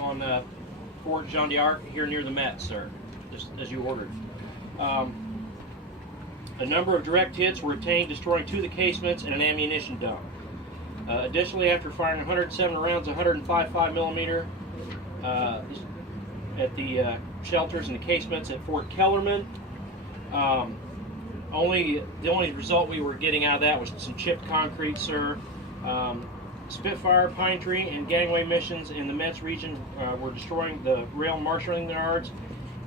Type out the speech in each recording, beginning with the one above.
On Fort Jean d'Arc here near the Met, sir, just as you ordered. A number of direct hits were obtained, destroying 2 of the casements and an ammunition dump. Additionally, after firing 107 rounds, 105 5mm at the shelters and the casements at Fort Kellerman, the only result we were getting out of that was some chipped concrete, sir. Spitfire, Pine Tree, and Gangway missions in the Metz region were destroying the rail marshalling yards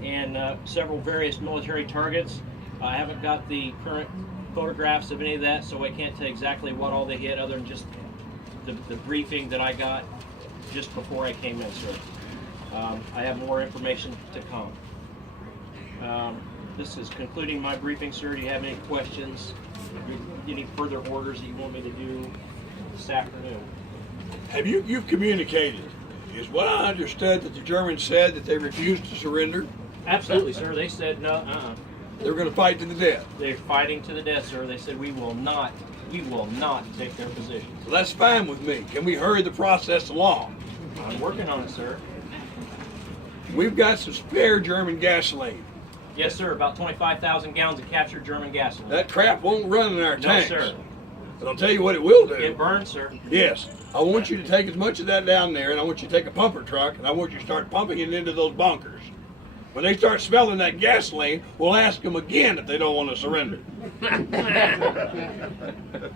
and several various military targets. I haven't got the current photographs of any of that, so I can't tell exactly what all they hit, other than just the briefing that I got just before I came in, sir. I have more information to come. This is concluding my briefing, sir. Do you have any questions? Any further orders that you want me to do this afternoon? Have you've communicated? Is what I understood that the Germans said that they refused to surrender? Absolutely, sir. They said no. They're going to fight to the death. They're fighting to the death, sir. They said we will not take their position. Well, that's fine with me. Can we hurry the process along? I'm working on it, sir. We've got some spare German gasoline. Yes, sir. About 25,000 gallons of captured German gasoline. That crap won't run in our tanks. No, sir. But I'll tell you what it will do. It burns, sir. Yes. I want you to take as much of that down there, and I want you to take a pumper truck, and I want you to start pumping it into those bunkers. When they start smelling that gasoline, we'll ask them again if they don't want to surrender.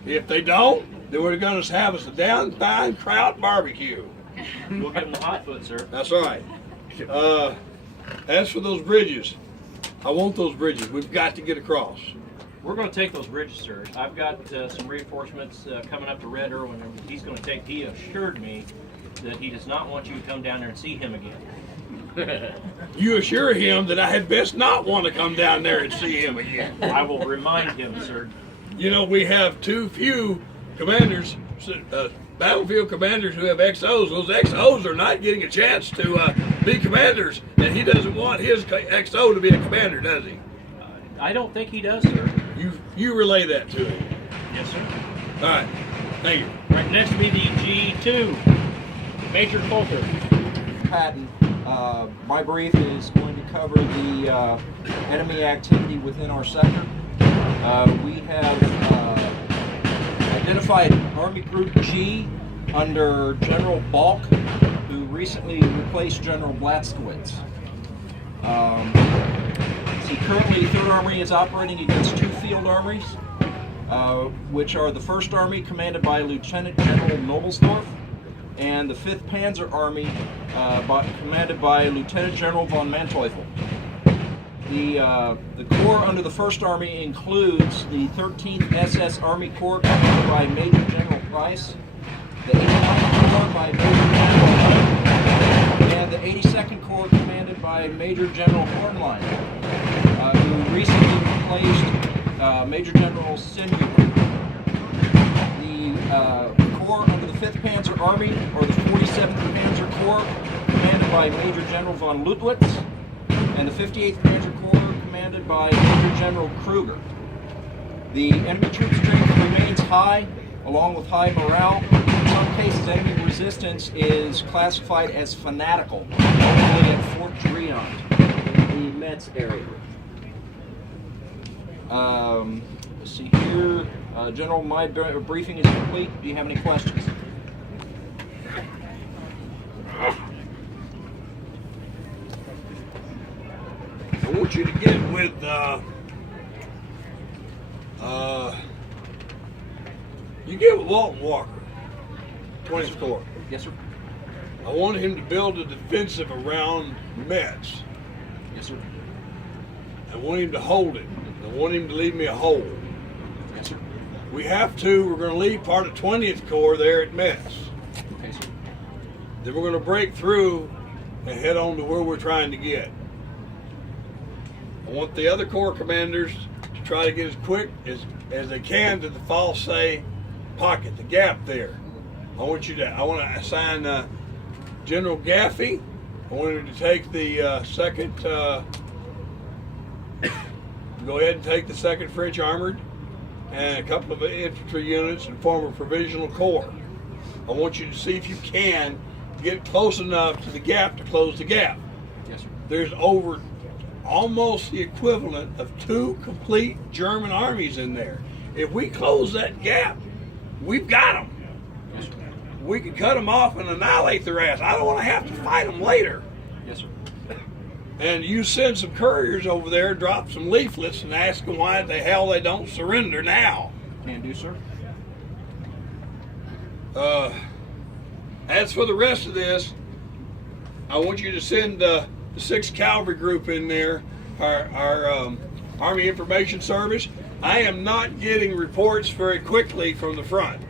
If they don't, then we're going to have us a down-fine kraut barbecue. We'll give them the hot foot, sir. That's right. As for those bridges, I want those bridges. We've got to get across. We're going to take those bridges, sir. I've got some reinforcements coming up to Red Irwin. He's going to take. He assured me that he does not want you to come down there and see him again. You assure him that I had best not want to come down there and see him again. I will remind him, sir. You know, we have too few commanders, battlefield commanders who have XOs. Those XOs are not getting a chance to be commanders, and he doesn't want his XO to be a commander, does he? I don't think he does, sir. You relay that to him. Yes, sir. All right. Thank you. Right next to me, the G2, Major Coulter. Patton. My brief is going to cover the enemy activity within our sector. We have identified Army Group G under General Balk, who recently replaced General Blaskowitz. Currently, 3rd Army is operating against 2 field armies, which are the 1st Army commanded by Lieutenant General Nobelsdorf, and the 5th Panzer Army commanded by Lieutenant General von Manteuffel. The corps under the 1st Army includes the 13th SS Army Corps commanded by Major General Price, the 89th Corps by Major General Hunt, and the 82nd Corps commanded by Major General Hornline, who recently replaced Major General Sinew. The Corps under the 5th Panzer Army, or the 47th Panzer Corps, commanded by Major General von Lutwitz, and the 58th Panzer Corps, commanded by Major General Kruger. The enemy troop strength remains high, along with high morale. In some cases, enemy resistance is classified as fanatical, only at Fort Driant, in the Metz area. Let's see here. General, my briefing is complete. Do you have any questions? I want you to get with you get with Walton Walker, 20th Corps. Yes, sir. I want him to build a defensive around Metz. Yes, sir. I want him to hold it. I want him to leave me a hole. Yes, sir. We have to. We're going to leave part of 20th Corps there at Metz. Okay, sir. Then we're going to break through and head on to where we're trying to get. I want the other Corps commanders to try to get as quick as they can to the false say pocket, the gap there. I want to assign General Gaffey. I want him to take the second. Go ahead and take the 2nd French Armored and a couple of infantry units and form a provisional corps. I want you to see if you can get close enough to the gap to close the gap. Yes, sir. There's over almost the equivalent of 2 complete German armies in there. If we close that gap, we've got them. Yes, sir. We can cut them off and annihilate their ass. I don't want to have to fight them later. Yes, sir. And you send some couriers over there, drop some leaflets, and ask them why the hell they don't surrender now. Can do, sir. As for the rest of this, I want you to send the 6th Cavalry Group in there, our Army Information Service. I am not getting reports very quickly from the front.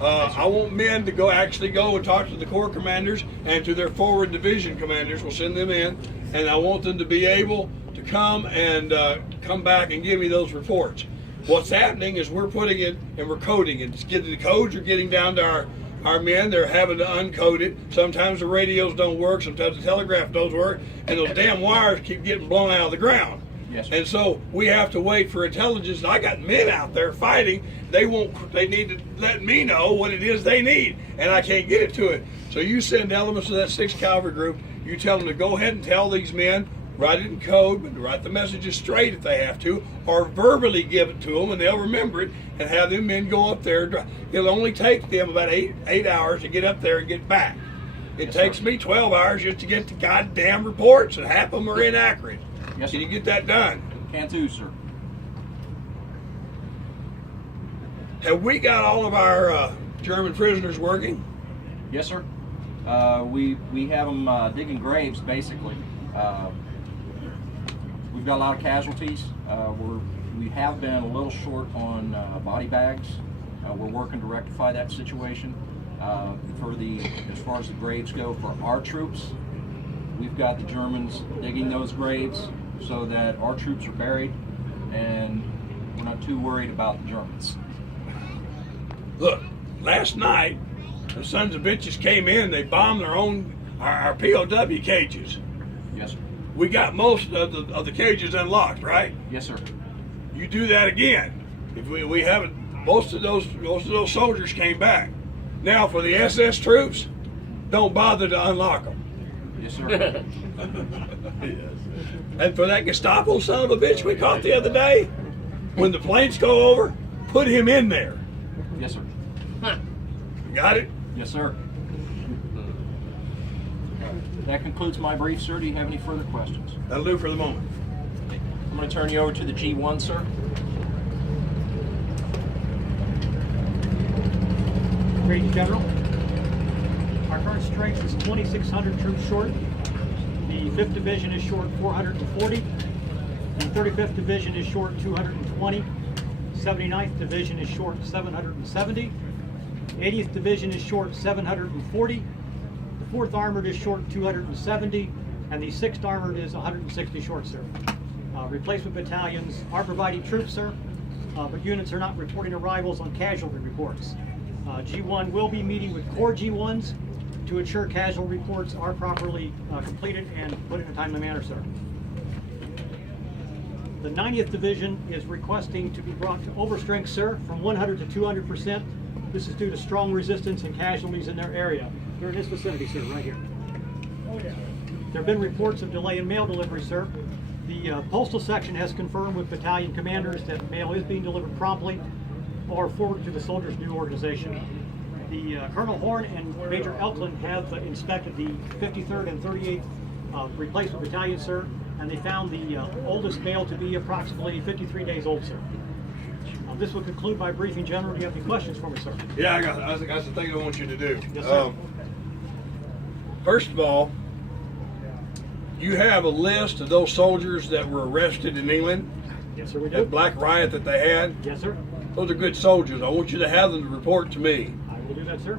I want men to actually go and talk to the Corps commanders and to their forward division commanders. We'll send them in, and I want them to be able to come back and give me those reports. What's happening is we're putting it and we're coding it. The codes are getting down to our men. They're having to uncode it. Sometimes the radios don't work. Sometimes the telegraph doesn't work, and those damn wires keep getting blown out of the ground. Yes, sir. And so we have to wait for intelligence. I got men out there fighting. They need to let me know what it is they need, and I can't get it to it. So you send elements of that 6th Cavalry Group. You tell them to go ahead and tell these men, write it in code, but write the messages straight if they have to, or verbally give it to them, and they'll remember it, and have them men go up there. It'll only take them about eight hours to get up there and get back. It takes me 12 hours just to get the goddamn reports, and half of them are inaccurate. Yes, Can sir. you get that done? Can do, sir. Have we got all of our German prisoners working? Yes, sir. We have them digging graves, basically. We've got a lot of casualties. We have been a little short on body bags. We're working to rectify that situation. As far as the graves go for our troops, we've got the Germans digging those graves so that our troops are buried, and we're not too worried about the Germans. Look, last night, the sons of bitches came in. They bombed our POW cages. Yes, sir. We got most of the cages unlocked, right? Yes, sir. You do that again. If we haven't, most of those soldiers came back. Now for the SS troops, don't bother to unlock them. Yes, sir. And for that Gestapo son of a bitch we caught the other day, when the planes go over, put him in there. Yes, sir. Got it? Yes, sir. That concludes my brief, sir. Do you have any further questions? That'll do for the moment. I'm going to turn you over to the G1, sir. Brigadier General, our current strength is 2,600 troops short. The 5th Division is short 440. The 35th Division is short 220. 79th Division is short 770. 80th Division is short 740. The 4th Armored is short 270. And the 6th Armored is 160 short, sir. Replacement battalions are providing troops, sir, but units are not reporting arrivals on casualty reports. G1 will be meeting with Corps G1s to ensure casualty reports are properly completed and put in a timely manner, sir. The 90th Division is requesting to be brought to overstrength, sir, from 100 to 200%. This is due to strong resistance and casualties in their area. They're in this vicinity, sir, right here. Oh, yeah. There have been reports of delay in mail delivery, sir. The postal section has confirmed with battalion commanders that mail is being delivered promptly or forwarded to the soldiers' new organization. The Colonel Horn and Major Elkland have inspected the 53rd and 38th replacement battalion, sir, and they found the oldest mail to be approximately 53 days old, sir. This will conclude my briefing, General. Do you have any questions for me, sir? Yeah, I got the thing I want you to do. Yes, sir. First of all, you have a list of those soldiers that were arrested in England, Yes, sir, we that do. black riot that they had. Yes, sir. Those are good soldiers. I want you to have them to report to me. I will do that, sir.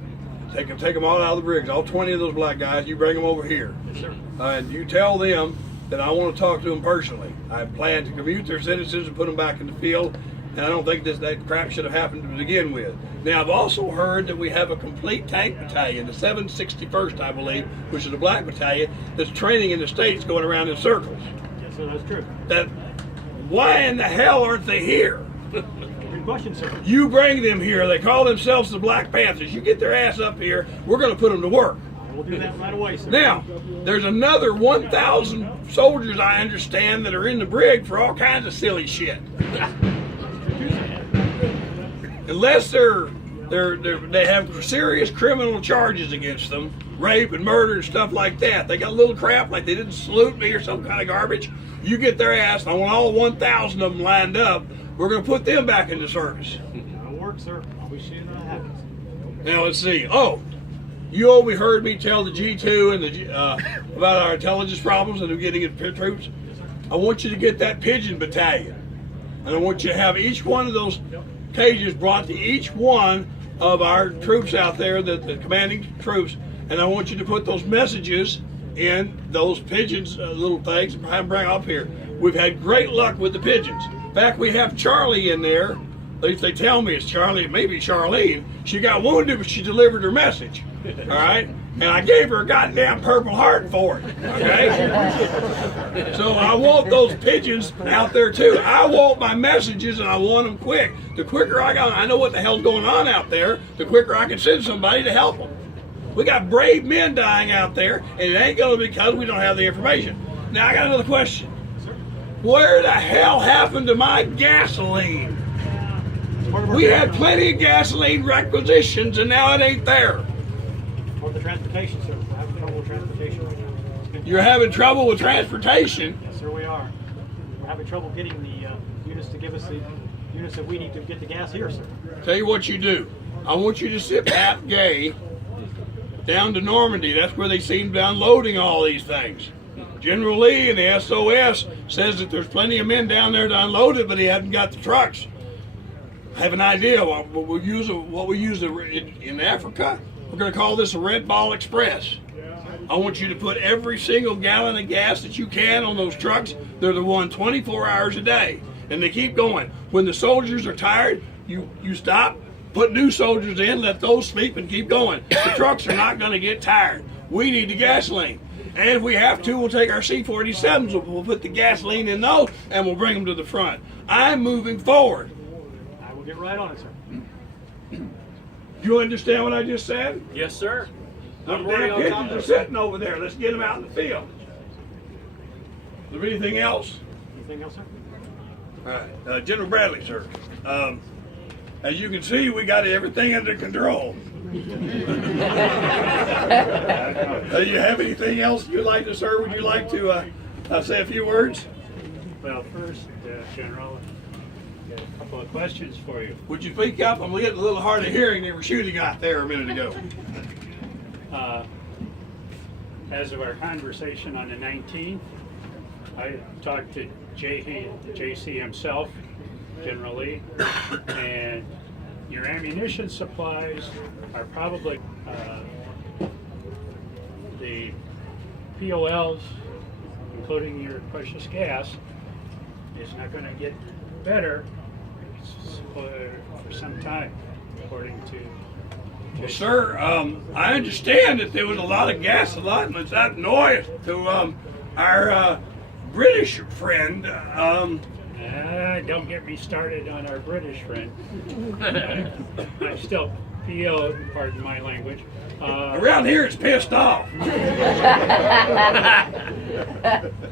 Take them all out of the brigs, all 20 of those black guys. You bring them over here. Yes, sir. And you tell them that I want to talk to them personally. I plan to commute their citizens and put them back in the field, and I don't think that crap should have happened to begin with. Now, I've also heard that we have a complete tank battalion, the 761st, I believe, which is a black battalion, that's training in the States going around in circles. Yes, sir, that's true. Why in the hell aren't they here? Good question, sir. You bring them here. They call themselves the Black Panthers. You get their ass up here, we're going to put them to work. I will We'll do that right away, sir. Now, there's another 1,000 soldiers I understand that are in the brig for all kinds of silly shit. Unless they have serious criminal charges against them, rape and murder and stuff like that. They got a little crap like they didn't salute me or some kind of garbage. You get their ass. I want all 1,000 of them lined up. We're going to put them back into service. That'll work, sir. I'll be seeing that happens. Now let's see. Oh, you always heard me tell the G2 and the about our intelligence problems and getting it troops. I want you to get that pigeon battalion, and I want you to have each one of those cages brought to each one of our troops out there, the commanding troops, and I want you to put those messages in those pigeons, little things, and have them bring up here. We've had great luck with the pigeons. In fact, we have Charlie in there. At least they tell me it's Charlie, maybe Charlene. She got wounded, but she delivered her message. All right? And I gave her a goddamn Purple Heart for it. Okay? So I want those pigeons out there too. I want my messages and I want them quick. The quicker I know what the hell's going on out there, the quicker I can send somebody to help them. We got brave men dying out there, and it ain't going to be because we don't have the information. Now I got another question. Where the hell happened to my gasoline? We had plenty of gasoline requisitions, and now it ain't there. Or the transportation, sir. We're having trouble with transportation right now. You're having trouble with transportation? Yes, sir, we are. We're having trouble getting the units to give us the units that we need to get the gas here, sir. Tell you what you do. I want you to ship Pat Gay down to Normandy. That's where they seem to be unloading all these things. General Lee and the SOS says that there's plenty of men down there to unload it, but he hasn't got the trucks. I have an idea what we use in Africa. We're going to call this a Red Ball Express. I want you to put every single gallon of gas that you can on those trucks. They're the one 24 hours a day, and they keep going. When the soldiers are tired, you stop, put new soldiers in, let those sleep, and keep going. The trucks are not going to get tired. We need the gasoline. And if we have to, we'll take our C-47s, we'll put the gasoline in those, and we'll bring them to the front. I'm moving forward. I will get right on it, sir. Do you understand what I just said? Yes, sir. Them I'm already damn on top pigeons of are it. sitting over there. Let's get them out in the field. Is there anything else? Anything else, sir? All right. General Bradley, sir. As you can see, we got everything under control. Do you have anything else you'd like to, sir? Would you like to say a few words? Well, first, General, I got a couple of questions for you. Would you speak up? I'm getting a little hard of hearing. They were shooting out there a minute ago. As of our conversation on the 19th, I talked to JC himself, General Lee, and your ammunition supplies are probably the POLs, including your precious gas, is not going to get better for some time, according to. Well, sir, I understand that there was a lot of gas allotments out north to our British friend. Don't get me started on our British friend. I still feel, pardon my language. Around here, it's pissed off. When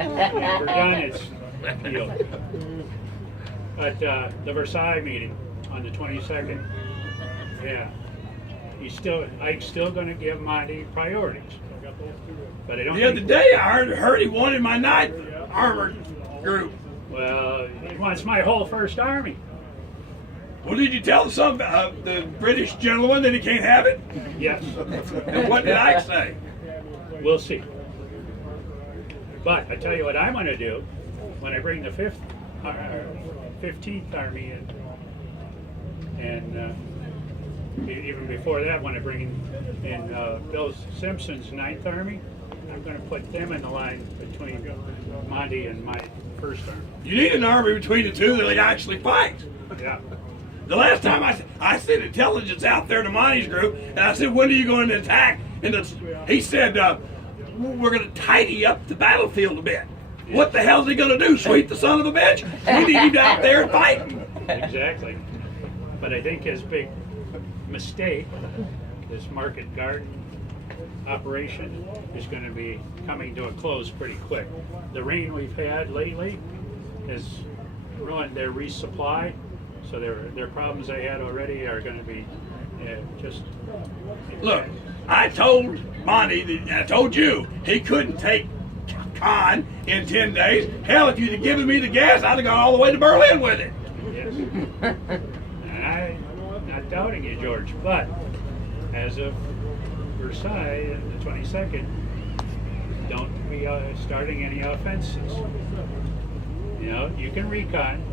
we're done, it's peeled. But the Versailles meeting on the 22nd, yeah, Ike's still going to give Monty priorities. But I don't. The other day, I heard he wanted my 9th Armored Group. Well, he wants my whole First Army. Well, did you tell the British gentleman that he can't have it? Yes. And what did I say? We'll see. But I tell you what I'm going to do when I bring the 15th Army in, and even before that, when I bring in Bill Simpson's 9th Army, I'm going to put them in the line between Monty and my First Army. You need an army between the two that they actually fight. Yeah. The last time I sent intelligence out there to Monty's group, and I said, when are you going to attack? And he said, we're going to tidy up the battlefield a bit. What the hell is he going to do, sweep the son of a bitch? We need him out there fighting. Exactly. But I think his big mistake, this market garden operation is going to be coming to a close pretty quick. The rain we've had lately has ruined their resupply, so their problems they had already are going to be just. Look, I told Monty, I told you, he couldn't take Con in 10 days. Hell, if you'd have given me the gas, I'd have gone all the way to Berlin with it. Yes. And I'm not doubting you, George, but as of Versailles, the 22nd, don't be starting any offenses. You know, you can recon,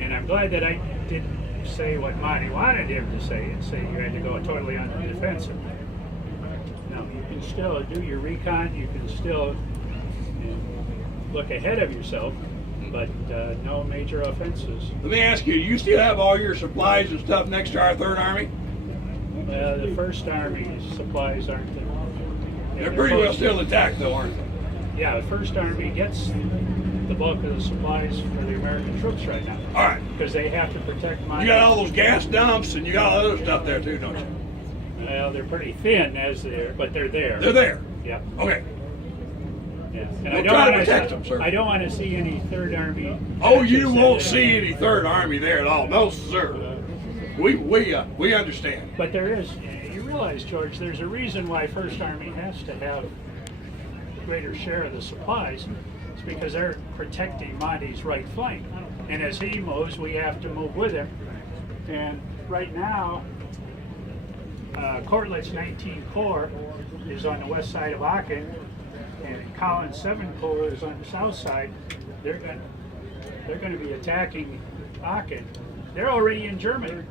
and I'm glad that I didn't say what Monty wanted him to say and say you had to go totally on the defensive. No, you can still do your recon, you can still look ahead of yourself, but no major offenses. Let me ask you, you still have all your supplies and stuff next to our 3rd Army? The 1st Army's supplies aren't there. They're pretty well still intact though, aren't they? Yeah, the 1st Army gets the bulk of the supplies for the American troops right now. All right. Because they have to protect my... You got all those gas dumps and you got all the other stuff there too, don't you? Well, they're pretty thin but they're there. They're there. Yeah. Okay. Yeah. And We'll try to protect them, sir. I don't want to see any 3rd Army. Oh, you won't see any 3rd Army there at all. No, sir. We understand. But there is, you realize, George, there's a reason why 1st Army has to have a greater share of the supplies. It's because they're protecting Monty's right flank. And as he moves, we have to move with him. And right now, Cortlandt's 19 Corps is on the west side of Aachen, and Collins' 7 Corps is on the south side. They're going to be attacking Aachen. They're already in Germany.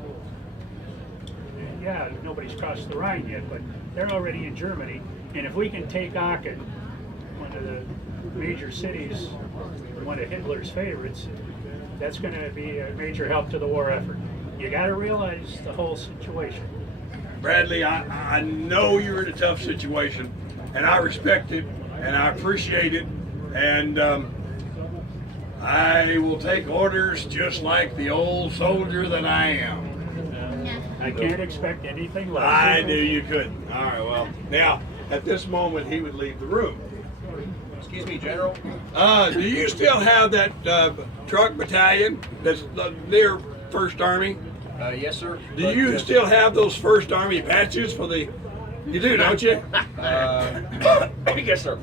Yeah, nobody's crossed the Rhine yet, but they're already in Germany. And if we can take Aachen, one of the major cities, one of Hitler's favorites, that's going to be a major help to the war effort. You got to realize the whole situation. Bradley, I know you're in a tough situation, and I respect it, and I appreciate it, and I will take orders just like the old soldier that I am. I can't expect anything less. I knew you couldn't. All right, well, now, at this moment, he would leave the room. Excuse me, General. Do you still have that truck battalion that's near 1st Army? Yes, sir. Do you still have those 1st Army patches for the... You do, don't you? Yes, sir.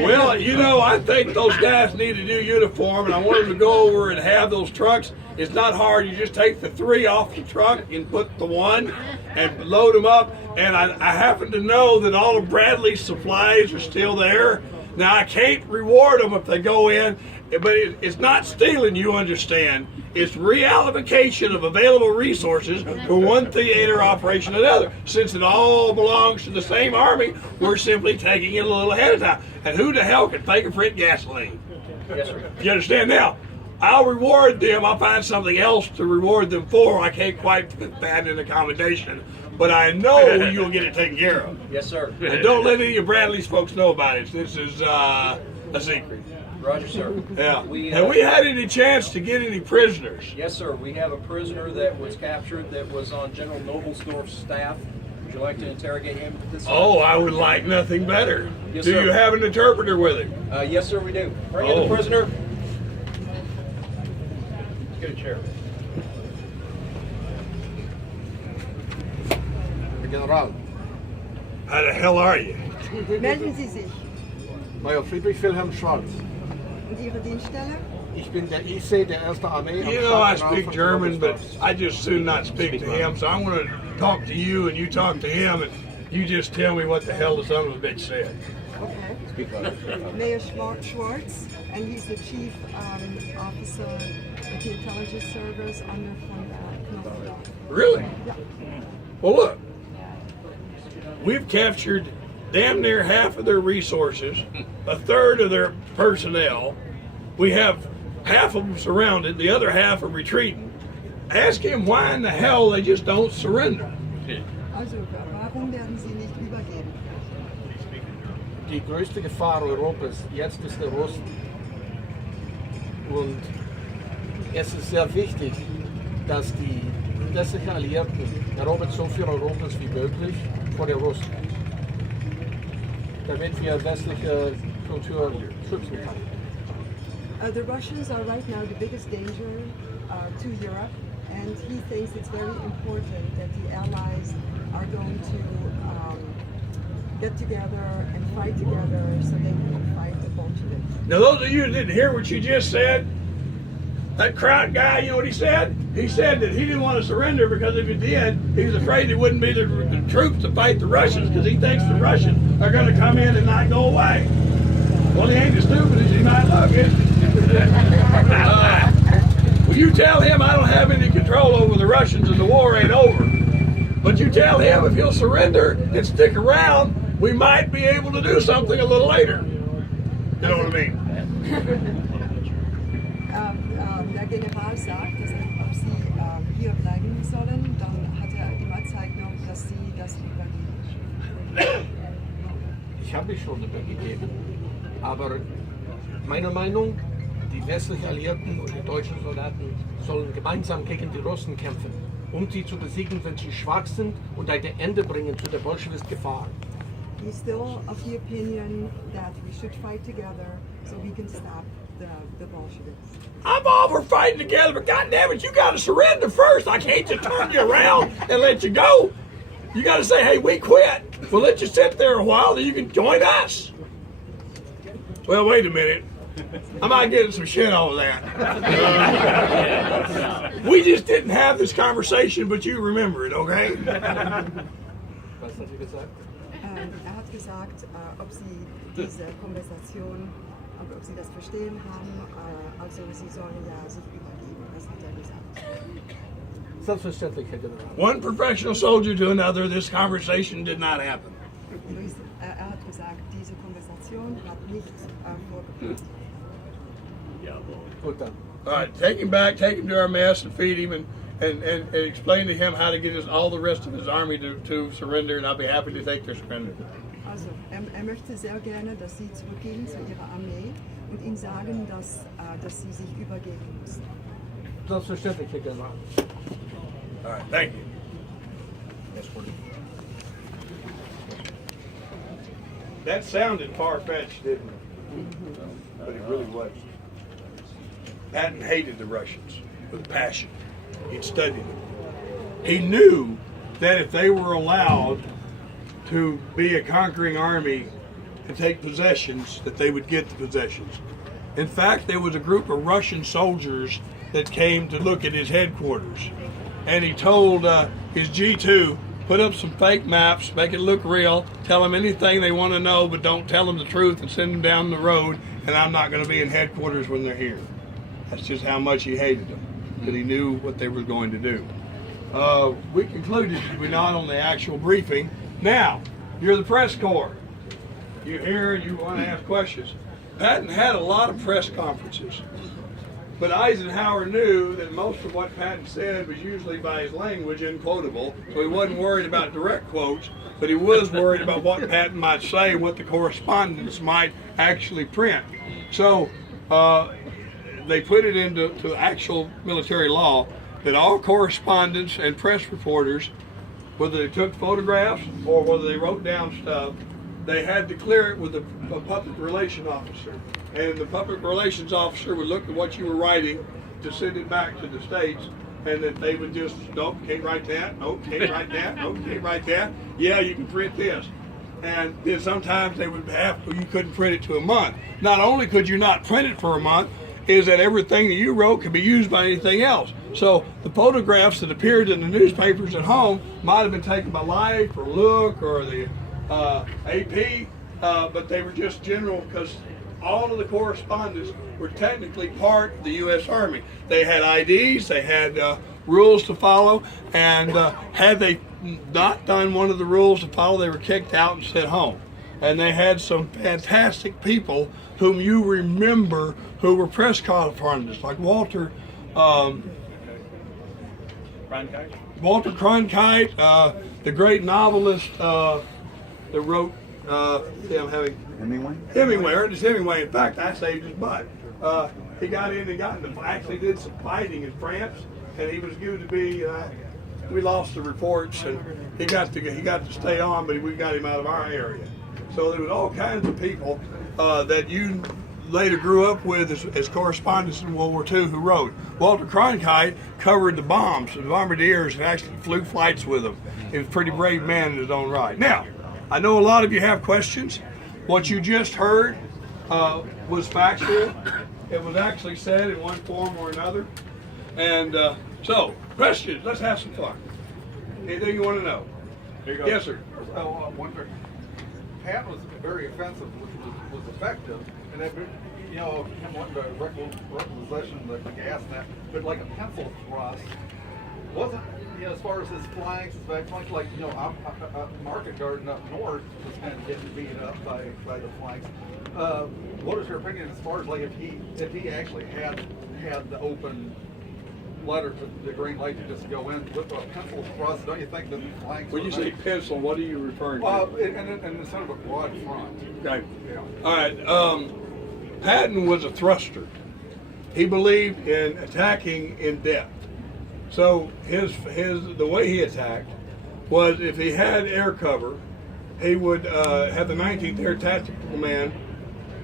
Well, you know, I think those guys need a new uniform, and I want them to go over and have those trucks. It's not hard. You just take the 3 off the truck and put the 1 and load them up. And I happen to know that all of Bradley's supplies are still there. Now, I can't reward them if they go in, but it's not stealing, you understand. It's reallocation of available resources from one theater operation to another. Since it all belongs to the same Army, we're simply taking it a little ahead of time. And who the hell can fake and print gasoline? Yes, sir. You understand? Now, I'll reward them. I'll find something else to reward them for. I can't quite fit that in accommodation, but I know you'll get it taken care of. Yes, sir. And don't let any of Bradley's folks know about it. This is a secret. Roger, sir. Yeah. Have we had any chance to get any prisoners? Yes, sir. We have a prisoner that was captured that was on General Noblesdorf's staff. Would you like to interrogate him at this time? Oh, I would like nothing better. Yes, Do sir. you have an interpreter with him? Yes, sir, we do. Bring in the prisoner. Get a chair. General, How the hell are you? Melden Sie sich. Major Friedrich Wilhelm Schwarz. Und Ihre Dienststelle? Ich bin der IC der 1. Armee. am You know, I Staatsrat speak von German, but Oberstdorf. I just soon not speak to him, so I'm going to talk to you and you talk to him, and you just tell me what the hell the son of a bitch said. Okay. Mayor Schwartz, and he's the chief officer of the intelligence service under von Knopfler. Really? Yeah. Well, look, we've captured damn near half of their resources, a third of their personnel. We have half of them surrounded, the other half are retreating. Ask him why in the hell they just don't surrender. Also, warum werden Sie nicht übergeben? Die größte Gefahr Europas jetzt ist der Osten. Und es ist sehr wichtig, dass die westlichen Alliierten erobert so viel Europas wie möglich vor der Russen. damit wir westliche Kultur schützen können. The Russians are right now the biggest danger to Europe, and he thinks it's very important that the Allies are going to get together and fight together so they can fight the Bolsheviks. Now, those of you that didn't hear what you just said, that Kraut guy, you know what he said? He said that he didn't want to surrender because if he did, he was afraid it wouldn't be the troops to fight the Russians because he thinks the Russians are going to come in and not go away. Well, he ain't as stupid as he might look, is he? Well, you tell him I don't have any control over the Russians and the war ain't over. But you tell him if he'll surrender and stick around, we might be able to do something a little later. You know what I mean? Der General sagt, dass ob sie hier bleiben sollen, dann hat immer Zeit noch, dass sie das übergeben. Ich habe mich schon übergegeben, aber meiner Meinung, die westlichen Alliierten und die deutschen Soldaten sollen gemeinsam gegen die Russen kämpfen, um sie zu besiegen, wenn sie schwach sind und ein Ende bringen zu der Bolschewist-Gefahr. He's still of the opinion that we should fight together so we can stop the Bolsheviks. I'm all for fighting together, but goddammit, you got to surrender first. I can't just turn you around and let you go. You got to say, hey, we quit. We'll let you sit there a while, then you can join us. Well, wait a minute. I might get some shit over that. We just didn't have this conversation, but you remember it, okay? Was hat er gesagt? Hat gesagt, ob sie diese Konversation, ob sie das verstehen haben, also sie sollen ja sich übergeben, das hat gesagt. Selbstverständlich, Herr General. One professional soldier to another, this conversation did not happen. Hat gesagt, diese Konversation hat nicht vorgeführt. Gut dann. All right, take him back, take him to our mess and feed him and explain to him how to get all the rest of his army to surrender, and I'll be happy to take their surrender. Also, möchte sehr gerne, dass sie zurückgehen zu ihrer Armee und ihnen sagen, dass sie sich übergeben müssen. Selbstverständlich, Herr General. All right, thank you. That sounded far-fetched, didn't it? But it really wasn't. Patton hated the Russians with passion. He'd studied them. He knew that if they were allowed to be a conquering army and take possessions, that they would get the possessions. In fact, there was a group of Russian soldiers that came to look at his headquarters. And he told his G2, put up some fake maps, make it look real, tell them anything they want to know, but don't tell them the truth and send them down the road, and I'm not going to be in headquarters when they're here. That's just how much he hated them, because he knew what they were going to do. We concluded, did we not, on the actual briefing. Now, you're the press corps. You hear, you want to ask questions. Patton had a lot of press conferences, but Eisenhower knew that most of what Patton said was usually by his language unquotable, so he wasn't worried about direct quotes, but he was worried about what Patton might say and what the correspondence might actually print. So they put it into actual military law that all correspondents and press reporters, whether they took photographs or whether they wrote down stuff, they had to clear it with a public relations officer. And the public relations officer would look at what you were writing to send it back to the States, and that they would just, nope, can't write that, nope, can't write that, nope, can't write that. Yeah, you can print this. And then sometimes they would have, you couldn't print it to a month. Not only could you not print it for a month, is that everything that you wrote could be used by anything else. So the photographs that appeared in the newspapers at home might have been taken by Life or Look or the AP, but they were just general because all of the correspondents were technically part of the U.S. Army. They had IDs, they had rules to follow, and had they not done one of the rules to follow, they were kicked out and sent home. And they had some fantastic people whom you remember who were press correspondents, like Walter Cronkite, the great novelist that wrote Hemingway. Ernest Hemingway. In fact, I saved his butt. He got into actually did some fighting in France, and he was due to be. We lost the reports, and he got to stay on, but we got him out of our area. So there was all kinds of people that you later grew up with as correspondents in World War II who wrote. Walter Cronkite covered the bombs, the bombardiers, and actually flew flights with them. He was a pretty brave man in his own right. Now, I know a lot of you have questions. What you just heard was factual. It was actually said in one form or another. And so, questions, let's have some fun. Anything you want to know? Here you go. Yes, sir. Wonder, Patton was very offensive, which was effective, and that, you know, him wanting to requisition the gas and that, but like a pencil thrust wasn't, you know, as far as his flanks, his back flanks, like, you know, Market Garden up north was kind of getting beat up by the flanks. What is your opinion as far as like if he actually had the open letter to the green light to just go in with a pencil thrust? Don't you think the flanks? When you say pencil, what are you referring to? And instead of a broad front. Okay. Yeah. All right. Patton was a thruster. He believed in attacking in depth. So the way he attacked was if he had air cover, he would have the 19th Air Tactical Command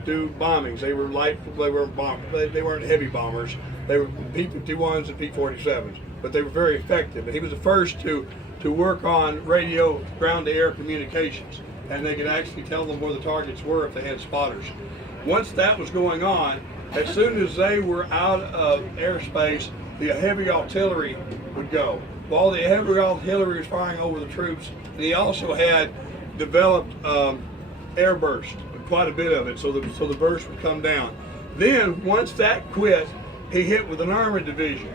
do bombings. They were light. They weren't heavy bombers. They were P-51s and P-47s, but they were very effective. And he was the first to work on radio ground-to-air communications, and they could actually tell them where the targets were if they had spotters. Once that was going on, as soon as they were out of airspace, the heavy artillery would go. While the heavy artillery was firing over the troops, and he also had developed air burst, quite a bit of it, so the burst would come down. Then, once that quit, he hit with an armored division,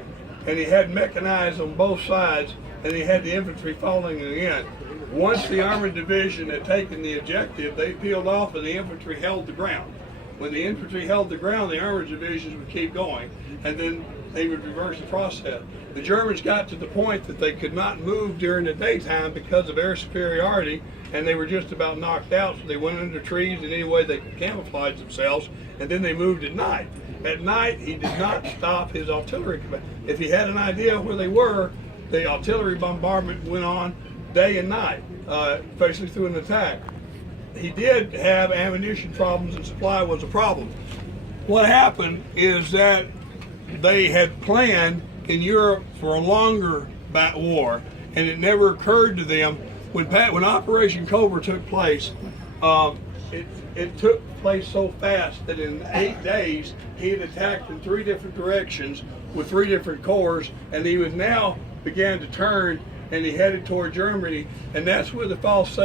and he had mechanized on both sides, and he had the infantry following in. Once the armored division had taken the objective, they peeled off and the infantry held the ground. When the infantry held the ground, the armored divisions would keep going, and then they would reverse the process. The Germans got to the point that they could not move during the daytime because of air superiority, and they were just about knocked out, so they went under trees in any way they could camouflage themselves, and then they moved at night. At night, he did not stop his artillery command. If he had an idea where they were, the artillery bombardment went on day and night, especially through an attack. He did have ammunition problems, and supply was a problem. What happened is that they had planned in Europe for a longer war, and it never occurred to them when Operation Cobra took place. It took place so fast that in 8 days he had attacked in 3 different directions with 3 different corps, and he was now began to turn, and he headed toward Germany, and that's where the False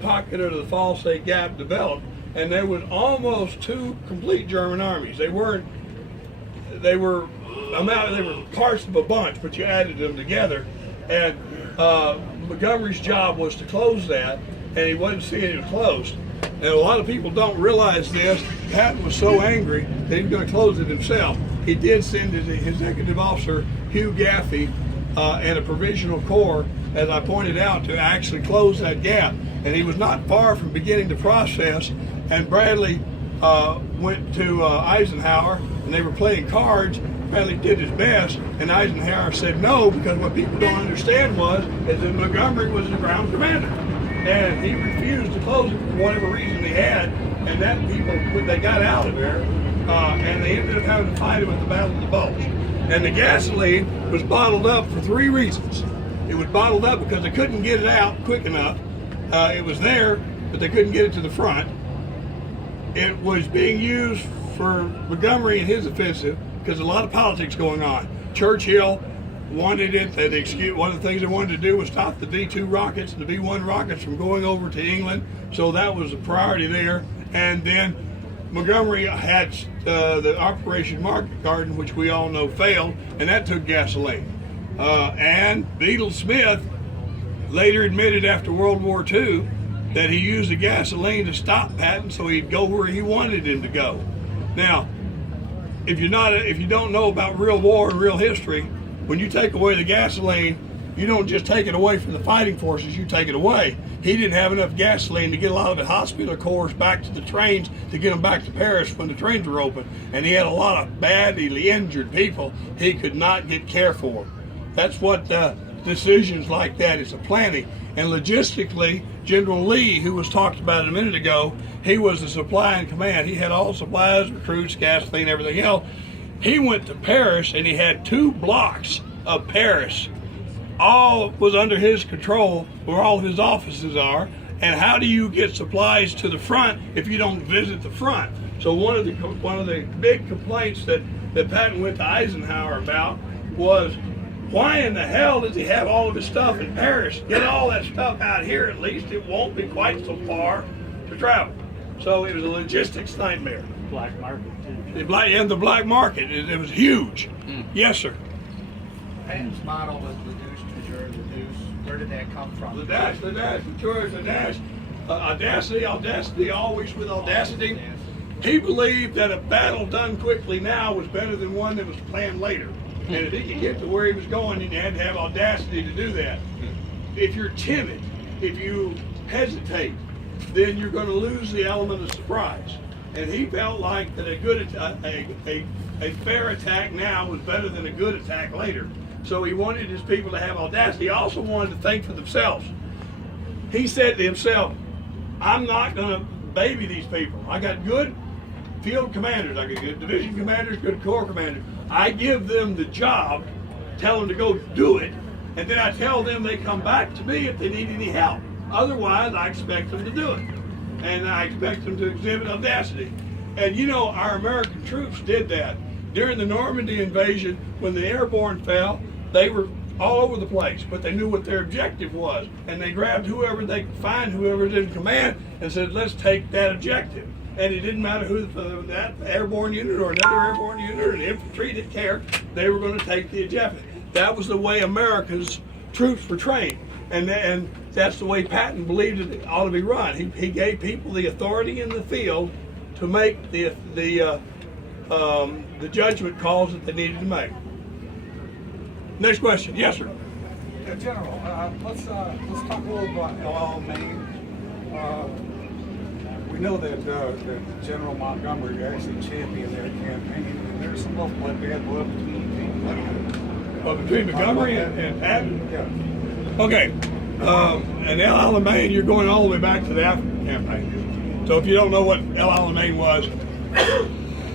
pocket or the False gap developed. And there was almost 2 complete German armies. They were parts of a bunch, but you added them together. And Montgomery's job was to close that, and he wasn't seeing it closed. And a lot of people don't realize this. Patton was so angry that he was going to close it himself. He did send his executive officer, Hugh Gaffey, and a provisional corps, as I pointed out, to actually close that gap. And he was not far from beginning the process. And Bradley went to Eisenhower, and they were playing cards. Bradley did his best, and Eisenhower said no, because what people don't understand is that Montgomery was the ground commander, and he refused to close it for whatever reason he had. And that when they got out of there, and they ended up having to fight him at the Battle of the Bulge. And the gasoline was bottled up for 3 reasons. It was bottled up because they couldn't get it out quick enough. It was there, but they couldn't get it to the front. It was being used for Montgomery and his offensive because a lot of politics going on. Churchill wanted it. One of the things they wanted to do was stop the V-2 rockets and the V-1 rockets from going over to England. So that was a priority there. And then Montgomery had the Operation Market Garden, which we all know failed, and that took gasoline. And Beadle Smith later admitted after World War II that he used the gasoline to stop Patton so he'd go where he wanted him to go. Now, if you don't know about real war and real history, when you take away the gasoline, you don't just take it away from the fighting forces, you take it away. He didn't have enough gasoline to get a lot of the hospital corps back to the trains to get them back to Paris when the trains were open. And he had a lot of badly injured people he could not get care for. That's what decisions like that is a planning. And logistically, General Lee, who was talked about a minute ago, he was the supply and command. He had all supplies, recruits, gasoline, everything else. He went to Paris and he had 2 blocks of Paris. All was under his control, where all of his offices are. And how do you get supplies to the front if you don't visit the front? So one of the big complaints that Patton went to Eisenhower about was, why in the hell does he have all of his stuff in Paris? Get all that stuff out here at least. It won't be quite so far to travel. So it was a logistics nightmare. Black market too. The black market, it was huge. Yes, sir. Patton's model was reduce, mature, reduce. Where did that come from? The dash, mature, the dash. Audacity, always with audacity. He believed that a battle done quickly now was better than one that was planned later. And if he could get to where he was going, you had to have audacity to do that. If you're timid, if you hesitate, then you're going to lose the element of surprise. And he felt like that a fair attack now was better than a good attack later. So he wanted his people to have audacity. He also wanted to think for themselves. He said to himself, I'm not going to baby these people. I got good field commanders, I got good division commanders, good corps commanders. I give them the job, tell them to go do it, and then I tell them they come back to me if they need any help. Otherwise, I expect them to do it. And I expect them to exhibit audacity. And you know, our American troops did that. During the Normandy invasion, when the airborne fell, they were all over the place, but they knew what their objective was. And they grabbed whoever they could find, whoever was in command, and said, let's take that objective. And it didn't matter who that airborne unit or another airborne unit or an infantry didn't care, they were going to take the objective. That was the way America's troops were trained. And that's the way Patton believed it ought to be run. He gave people the authority in the field to make the judgment calls that they needed to make. Next question. Yes, sir. General, let's talk a little about Maine. We know that General Montgomery actually championed that campaign, and there's some bad blood between Montgomery and Patton? Yeah. Okay. And El Alamein, you're going all the way back to the African campaign. So if you don't know what El Alamein was,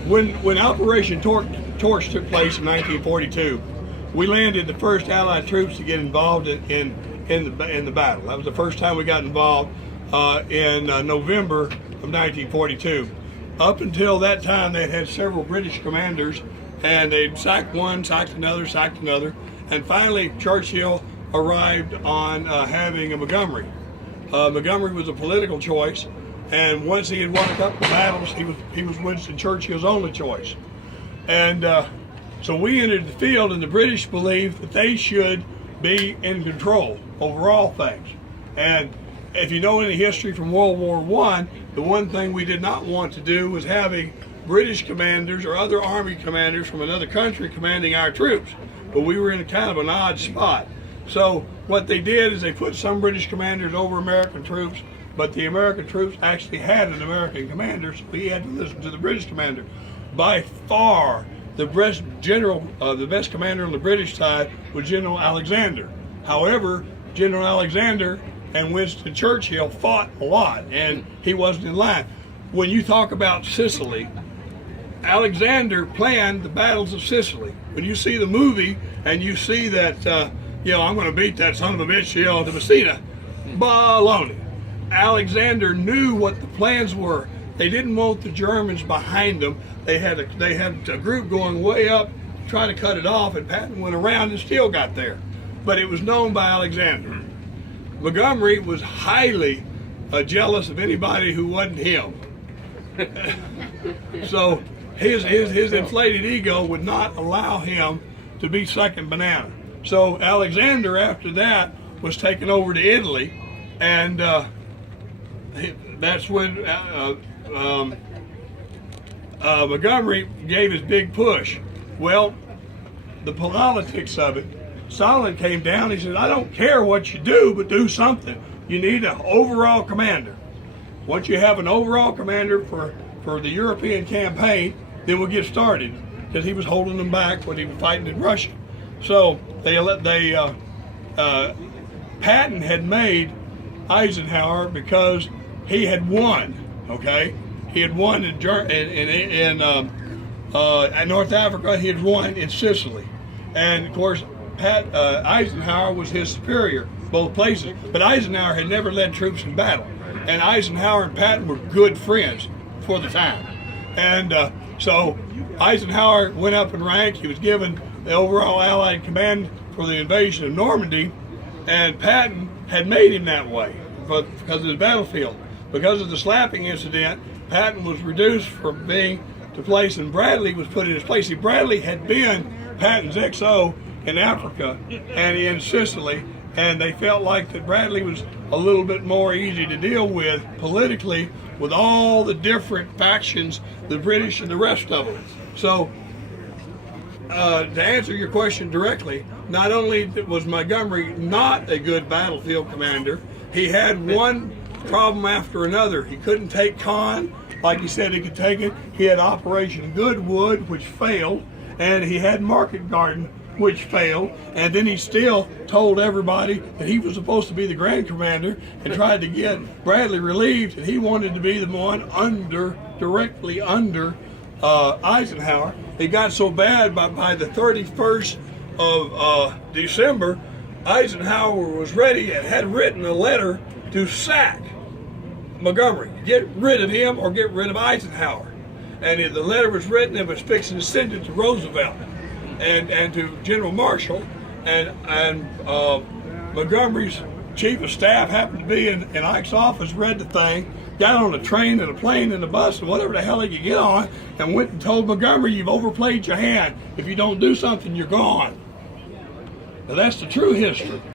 when Operation Torch took place in 1942, we landed the first Allied troops to get involved in the battle. That was the first time we got involved in November of 1942. Up until that time, they had several British commanders, and they'd sacked one, sacked another, and finally Churchill arrived on having a Montgomery. Montgomery was a political choice, and once he had won a couple of battles, he was Winston Churchill's only choice. And so we entered the field, and the British believed that they should be in control over all things. And if you know any history from World War I, the one thing we did not want to do was having British commanders or other army commanders from another country commanding our troops. But we were in kind of an odd spot. So what they did is they put some British commanders over American troops, but the American troops actually had an American commander, so we had to listen to the British commander. By far, the best commander on the British side was General Alexander. However, General Alexander and Winston Churchill fought a lot, and he wasn't in line. When you talk about Sicily, Alexander planned the battles of Sicily. When you see the movie and you see that, I'm going to beat that son of a bitch, to Messina, baloney. Alexander knew what the plans were. They didn't want the Germans behind them. They had a group going way up to try to cut it off, and Patton went around and still got there. But it was known by Alexander. Montgomery was highly jealous of anybody who wasn't him. So his inflated ego would not allow him to be second banana. So Alexander, after that, was taken over to Italy, and that's when Montgomery gave his big push. Well, the politics of it, Stalin came down, he said, I don't care what you do, but do something. You need an overall commander. Once you have an overall commander for the European campaign, then we'll get started, because he was holding them back when he was fighting in Russia. So Patton had made Eisenhower because he had won. Okay, he had won in North Africa. He had won in Sicily, and of course, Eisenhower was his superior both places. But Eisenhower had never led troops in battle, and Eisenhower and Patton were good friends for the time, and so Eisenhower went up in rank. He was given the overall Allied command for the invasion of Normandy, and Patton had made him that way because of the battlefield. Because of the slapping incident, Patton was reduced from being to place, and Bradley was put in his place. See, Bradley had been Patton's XO in Africa and in Sicily, and they felt like that Bradley was a little bit more easy to deal with politically with all the different factions, the British and the rest of them. So, to answer your question directly, not only was Montgomery not a good battlefield commander, he had one problem after another. He couldn't take Caen like he said he could take it. He had Operation Goodwood, which failed, and he had Market Garden, which failed, and then he still told everybody that he was supposed to be the Grand Commander and tried to get Bradley relieved, and he wanted to be the one directly under Eisenhower. It got so bad by the 31st of December, Eisenhower was ready and had written a letter to sack Montgomery, get rid of him or get rid of Eisenhower. And the letter was written and was fixing to send it to Roosevelt and to General Marshall, and Montgomery's chief of staff happened to be in Ike's office, read the thing, got on a train and a plane and a bus and whatever the hell he could get on, and went and told Montgomery, you've overplayed your hand. If you don't do something, you're gone. Now that's the true history.